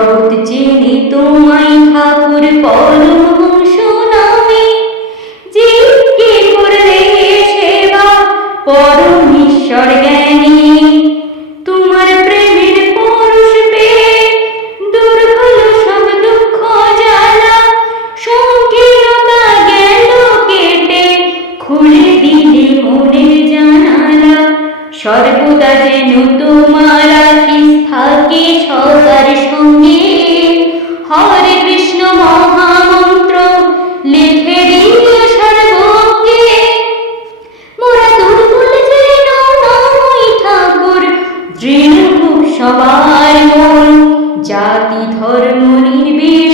জগৎ চেনে তোমায় ঠাকুর পরমহংস নামে। জীবকে করলে সেবা পরম ঈশ্বর জ্ঞানী। তোমার প্রেমের পরশ পেয়ে দূর হলো সব দুঃখ জ্বালা। সংকীর্ণতা গেল কেটে খুলে দিলে মনের জানালা। সর্বদা যেন তোমার আশিস থাকে সবার সঙ্গে। হরে কৃষ্ণ মহামন্ত্র লিখে দিও সর্বঙ্গে। মোরা দুর্বল যেন নয় ঠাকুর, দৃঢ় সবার মন। জাতি ধর্ম নির্বিশেষে